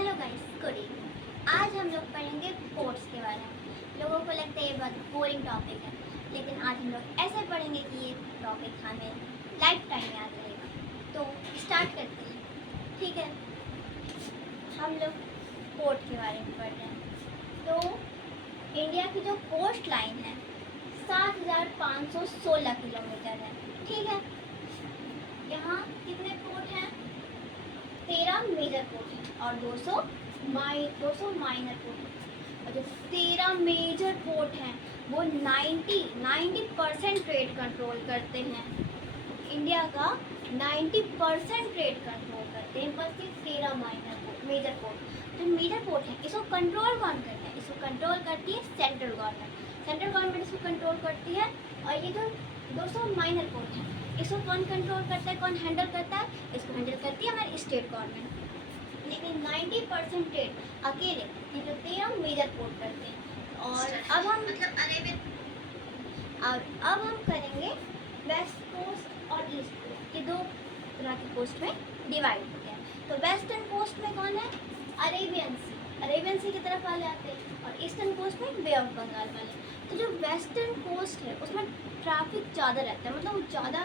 Hello guys, good evening. आज हम लोग पढ़ेंगे पोर्ट्स के बारे में। लोगों को लगता है ये बहुत बोरिंग टॉपिक है, लेकिन आज हम लोग ऐसे पढ़ेंगे कि ये टॉपिक हमें लाइफ टाइम याद रहेगा। तो स्टार्ट करते हैं, ठीक है। हम लोग पोर्ट के बारे में पढ़ रहे हैं। तो इंडिया की जो कोस्ट लाइन है 7,516 किलोमीटर है, ठीक है। यहाँ कितने पोर्ट हैं? 13 मेजर पोर्ट हैं और 200 माइनर पोर्ट हैं। और जो 13 मेजर पोर्ट हैं वो 90% ट्रेड कंट्रोल करते हैं। इंडिया का 90% ट्रेड कंट्रोल करते हैं, बस ये 13 मेजर पोर्ट। जो मेजर पोर्ट है इसको कंट्रोल कौन करता है? इसको कंट्रोल करती है सेंट्रल गवर्नमेंट। सेंट्रल गवर्नमेंट इसको कंट्रोल करती है। और ये जो 200 माइनर पोर्ट है इसको कौन कंट्रोल करता है, कौन हैंडल करता है? इसको हैंडल करती है हमारी स्टेट गवर्नमेंट। लेकिन 90% ट्रेड अकेले ये जो 13 मेजर पोर्ट करते हैं। और अब हम अब हम करेंगे वेस्ट कोस्ट और ईस्ट कोस्ट, ये दो तरह की कोस्ट में डिवाइड होते हैं। तो वेस्टर्न कोस्ट में कौन है? अरेबियन सी की तरफ वाले आते हैं, और ईस्टर्न कोस्ट में बे ऑफ बंगाल वाले। तो जो वेस्टर्न कोस्ट है उसमें ट्रैफिक ज़्यादा रहता है, मतलब वो ज़्यादा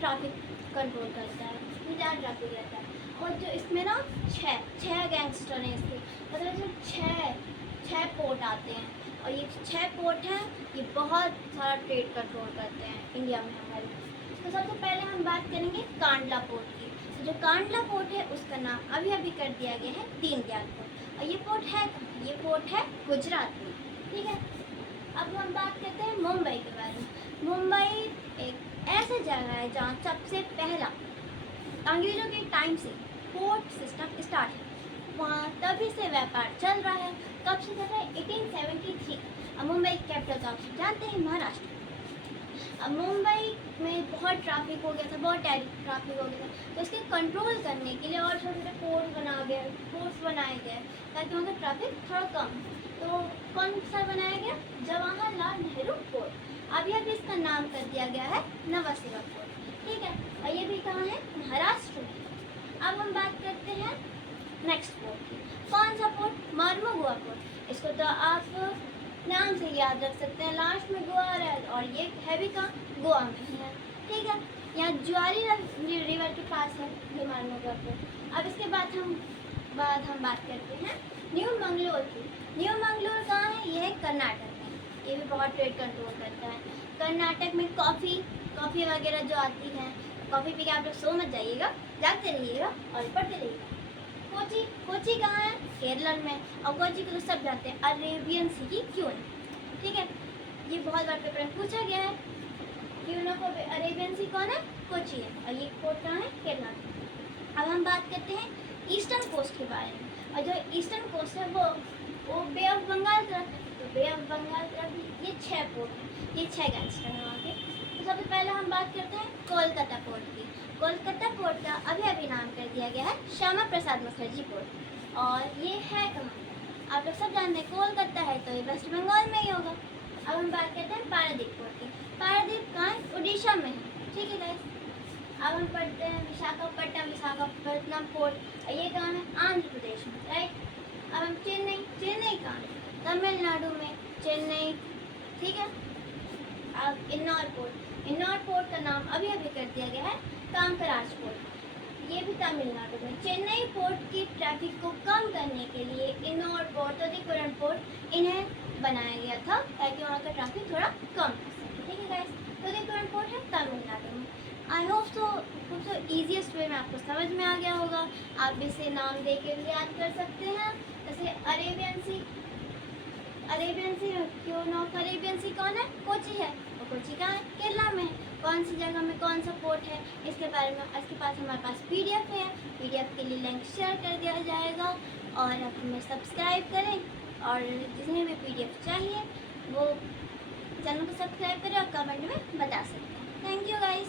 ट्रैफिक कंट्रोल करता है, ज़्यादा ट्रैफिक रहता है। और जो इसमें ना छः गैंगस्टर हैं इसके, मतलब जो छः पोर्ट आते हैं, और ये 6 पोर्ट हैं, ये बहुत सारा ट्रेड कंट्रोल करते हैं इंडिया में हमारे। तो सबसे पहले हम बात करेंगे कांडला पोर्ट की। तो जो कांडला पोर्ट है उसका नाम अभी कर दिया गया है दीनदयाल पोर्ट। और ये पोर्ट है कहाँ? ये पोर्ट है गुजरात में, ठीक है। अब हम बात करते हैं मुंबई के बारे में। मुंबई एक ऐसा जगह है जहाँ सबसे पहला अंग्रेज़ों के टाइम से पोर्ट सिस्टम स्टार्ट है। वहाँ तभी से व्यापार चल रहा है। कब से चल रहा है? 1873। अब मुंबई की कैपिटल तो आप जानते हैं, महाराष्ट्र। अब मुंबई में बहुत ट्रैफिक हो गया था, बहुत ट्रैफिक हो गया था। तो इसके कंट्रोल करने के लिए और छोटे छोटे पोर्ट्स बनाए गए ताकि वहाँ का ट्रैफिक थोड़ा कम। तो कौन सा बनाया गया? जवाहरलाल नेहरू पोर्ट। अभी इसका नाम कर दिया गया है नवासेवा पोर्ट, ठीक है। और ये भी कहाँ है? महाराष्ट्र में। अब हम बात करते हैं नेक्स्ट पोर्ट की। कौन सा पोर्ट? मार्मोगोआ पोर्ट। इसको तो आप नाम से याद रख सकते हैं, लास्ट में गोवा है, और ये है भी कहाँ? गोवा में ही है, ठीक है। यहाँ ज्वारी रिवर के पास है ये मार्मोगोआ पोर्ट। अब इसके बाद हम बात करते हैं न्यू मंगलोर की। न्यू मंगलोर कहाँ है? ये है कर्नाटक में। ये भी बहुत ट्रेड कंट्रोल करता है। कर्नाटक में कॉफ़ी वगैरह जो आती है, कॉफ़ी पी के आप लोग सो मत जाइएगा, जागते रहिएगा और पढ़ते रहिएगा। कोची कहाँ है? केरल में। और कोची को तो सब जानते हैं, अरेबियन सी की क्यून, ठीक है। ये बहुत बार पेपर में पूछा गया है। क्यूनो को अरेबियन सी कौन है? कोची है। और ये पोर्ट कहाँ है? केरल में। अब हम बात करते हैं ईस्टर्न कोस्ट के बारे में। और जो ईस्टर्न कोस्ट है वो बे ऑफ बंगाल तरफ है। तो बे ऑफ बंगाल तरफ ये 6 पोर्ट हैं, ये 6 गैंगस्टर हैं वहाँ के। तो सबसे पहले हम बात करते हैं कोलकाता पोर्ट की। कोलकाता पोर्ट का अभी नाम कर दिया गया है श्यामा प्रसाद मुखर्जी पोर्ट। और ये है कहाँ? आप लोग सब जानते हैं कोलकाता है तो ये वेस्ट बंगाल में ही होगा। अब हम बात करते हैं पारादीप पोर्ट की। पारादीप कहाँ है? उड़ीसा में है, ठीक है गाइस। अब हम पढ़ते हैं विशाखापट्टनम पोर्ट। ये कहाँ है? आंध्र प्रदेश में, राइट। अब हम चेन्नई कहाँ है? तमिलनाडु में, चेन्नई, ठीक है। अब इन्नौर पोर्ट का नाम अभी कर दिया गया है कामकराज पोर्ट। ये भी तमिलनाडु में। चेन्नई पोर्ट की ट्रैफिक को कम करने के लिए इन्नौर पोर्ट, तूतीकुरन पोर्ट इन्हें बनाया गया था ताकि वहाँ का ट्रैफिक थोड़ा कम हो सके, ठीक है गाइस। तूतीकुरन पोर्ट है तमिलनाडु में। आई होप सो ईजीएस्ट वे में आपको समझ में आ गया होगा। आप इसे नाम दे के भी याद कर सकते हैं, जैसे अरेबियन सी क्यों ऑफ अरेबियन सी कौन है? कोची है। और कोची कहाँ है? केरला में। कौन सी जगह में कौन सा पोर्ट है इसके बारे में इसके पास हमारे पास पीडीएफ है। पीडीएफ के लिए लिंक शेयर कर दिया जाएगा। और आप हमें सब्सक्राइब करें, और जिन्हें भी पीडीएफ चाहिए वो चैनल को सब्सक्राइब करें और कमेंट में बता सकते हैं। Thank you guys.